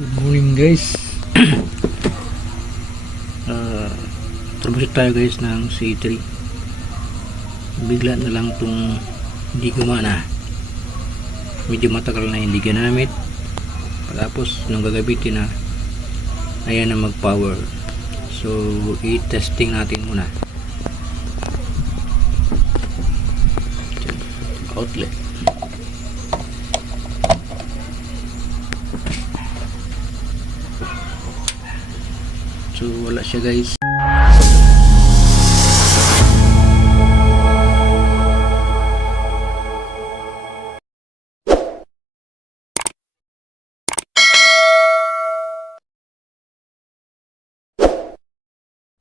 Good morning guys. Troubleshoot tayo guys ng C3. Bigla na lang itong hindi gumana. Medyo matagal na hindi ginamit. Tapos nung gagabitin na, ayan na mag power. So i-testing natin muna. Outlet. So wala siya guys.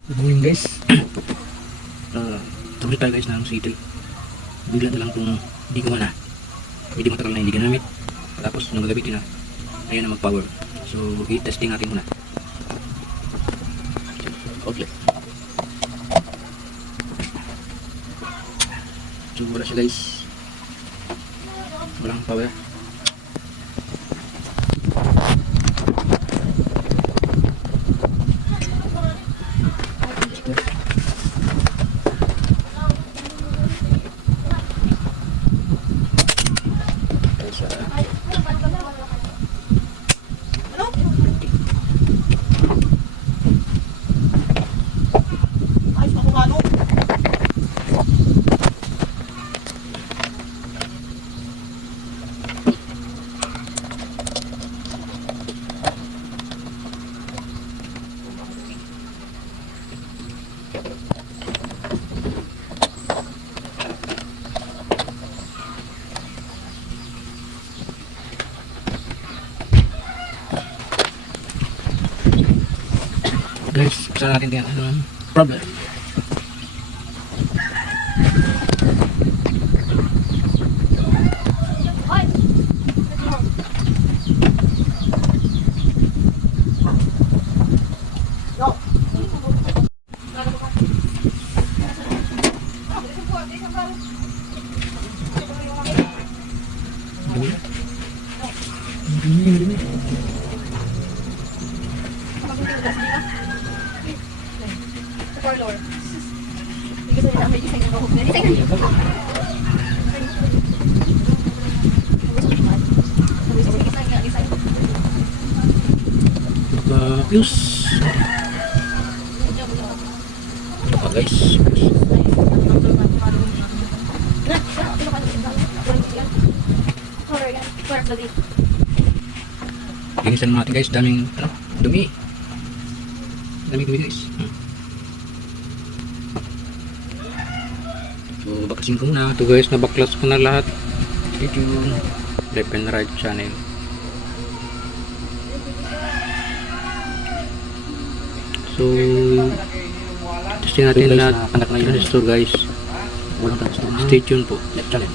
Good morning guys. Tuloy tayo guys ng C3. Bigla na lang itong hindi gumana. Medyo matagal na hindi ginamit. Tapos nung gagabitin na, ayan na mag power. So i-testing natin muna. Outlet. So wala siya guys. Walang power. Guys, saan natin din ang problem? Color. Hindi ko may design na buhok. Design na dito. Fuse. Ito pa guys. Linisan natin guys. Daming dumi. Daming dumi guys. So bakasin ko muna. Ito guys, nabaklas ko na lahat. Ito yung left and right channel. So testing natin lahat ng transistor guys. Stay tuned po. Left channel.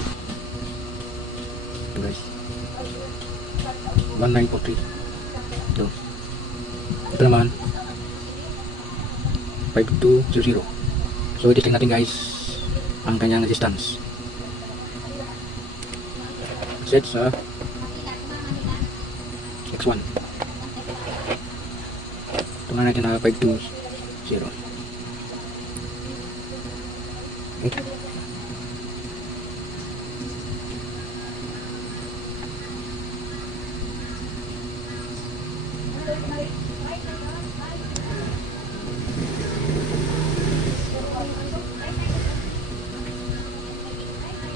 Ito guys, 1943. Ito naman 5200. So testing natin guys ang kanyang resistance. Set sa X1. Tungan natin na 520. Okay.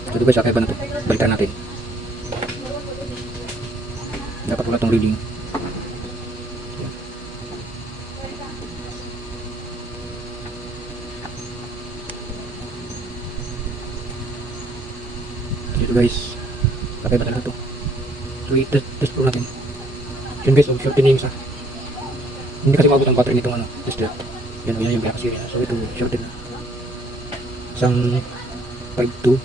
So diba sa kaiba na to? Balikan natin. Dapat wala tong reading. Dito guys, kakaiba talaga to. So i-test po natin. Yun guys, shortin na yung isa. Hindi kasi maabot ang battery nitong tester. Yan yung pinaka-series na. So ito shortin na. Isang 5200.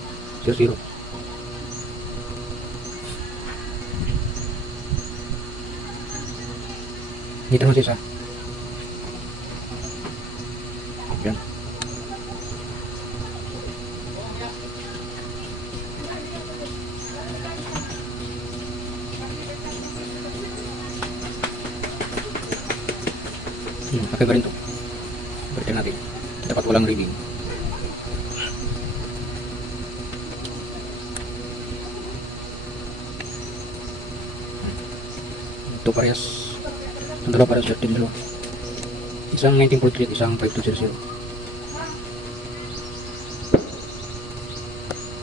Dito naman siya. Yan. Kakaiba rin to. Balikan natin. Dapat walang reading. Ito parehas. Ang dalawa parehas left din dalawa. Isang 1943 at isang 5200.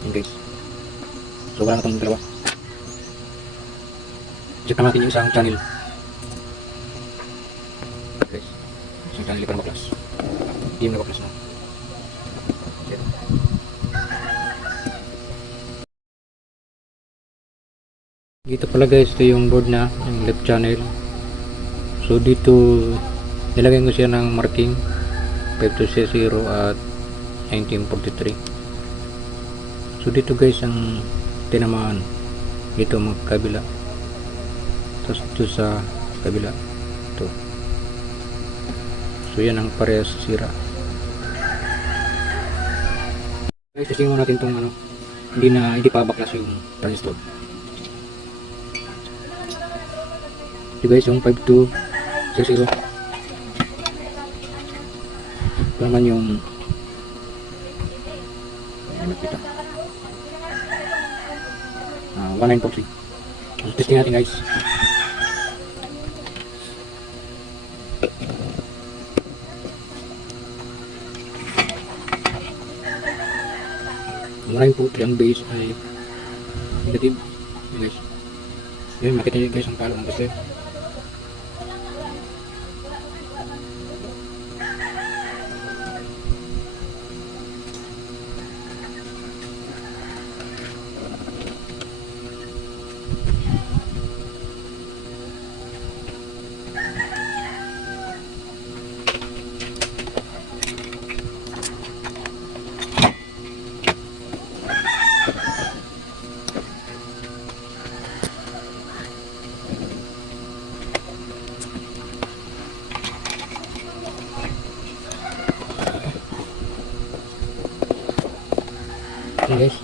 Yun guys. So wala na itong dalawa. Check na natin yung isang channel. Guys. Isang channel para baklas. Hindi yung nakaplas na. Yan. Dito pala guys, ito yung board na, yung left channel. So dito nilagay ko siya ng marking 5200 at 1943. So dito guys ang tinamaan, dito magkabila, tapos dito sa kabila ito. So yan ang parehas sira guys. Testingin natin tong ano, hindi pa baklas yung transistor. Ito guys yung 5200. Ito naman yung nakita 1943. Testing natin guys. Ang 9.3 ang base ay negative. Yun guys. Yun, makita nyo guys ang palo ng base. Okay guys.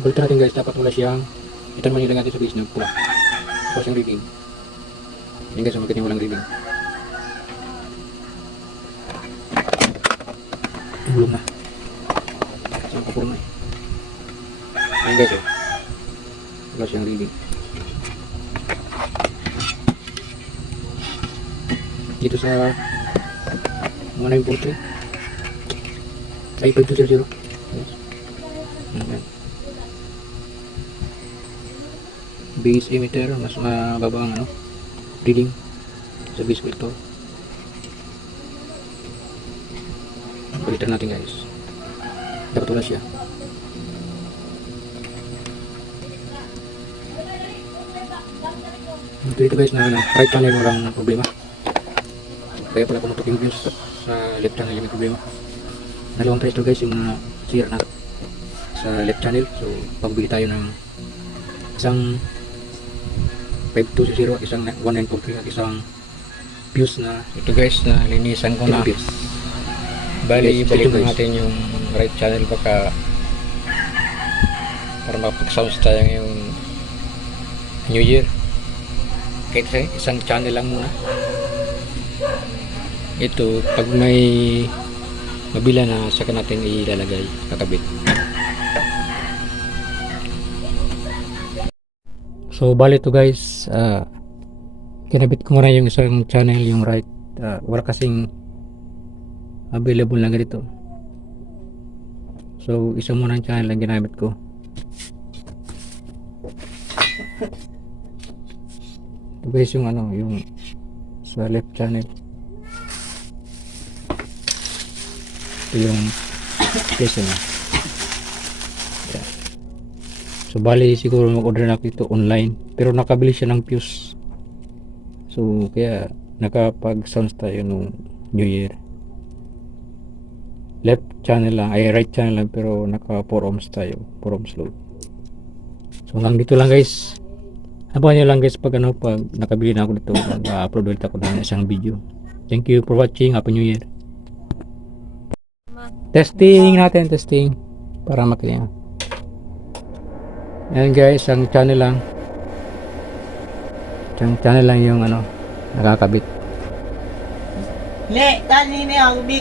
Balikan natin guys, dapat wala siyang ito naman nilagay natin sa base na pula. Tapos yung reading. Yan guys, makikita yung walang reading. Bulong na. Saan kapulong na eh. Ayan guys eh. Wala siyang reading. Dito sa 1943 ay 5200. Yes. Ayan. Base emitter, mas mababa ang ano, reading sa base collector. Palitan natin guys. Dapat wala siya. Dito guys na ano, right channel walang problema. Kaya pala pumutok yung views sa left channel yung may problema. Dalawang transistor guys yung mga sira na sa left channel. So pagbili tayo ng isang 5200, isang 1943 at isang fuse na ito guys na linisan ko na. Bali, Yes, balik ito, guys. natin yung right channel baka para makapag-sounds tayo ngayong New Year. Kahit isang channel lang muna. Ito, pag may mabila na, saka natin ilalagay, kakabit. So, bali to guys, kinabit ko muna yung isang channel, yung right. Wala kasing available na ganito. So isa muna ang channel ang ginamit ko. Ito guys yung ano, yung sa left channel. Ito yung place na. Yeah. So bali siguro mag-order na ako ito online, pero nakabili siya ng fuse. So kaya nakapag sounds tayo nung New Year. Left channel lang, ay right channel lang, pero naka 4 ohms tayo, 4 ohms load. So hanggang dito lang guys. Abangan nyo lang guys pag pag nakabili na ako dito, mag-upload ulit ako ng isang video. Thank you for watching. Happy New Year. Testing natin, testing. Para makita. Ayan guys, ang channel lang. Ang channel lang yung nakakabit. Le, tani ni ang biki.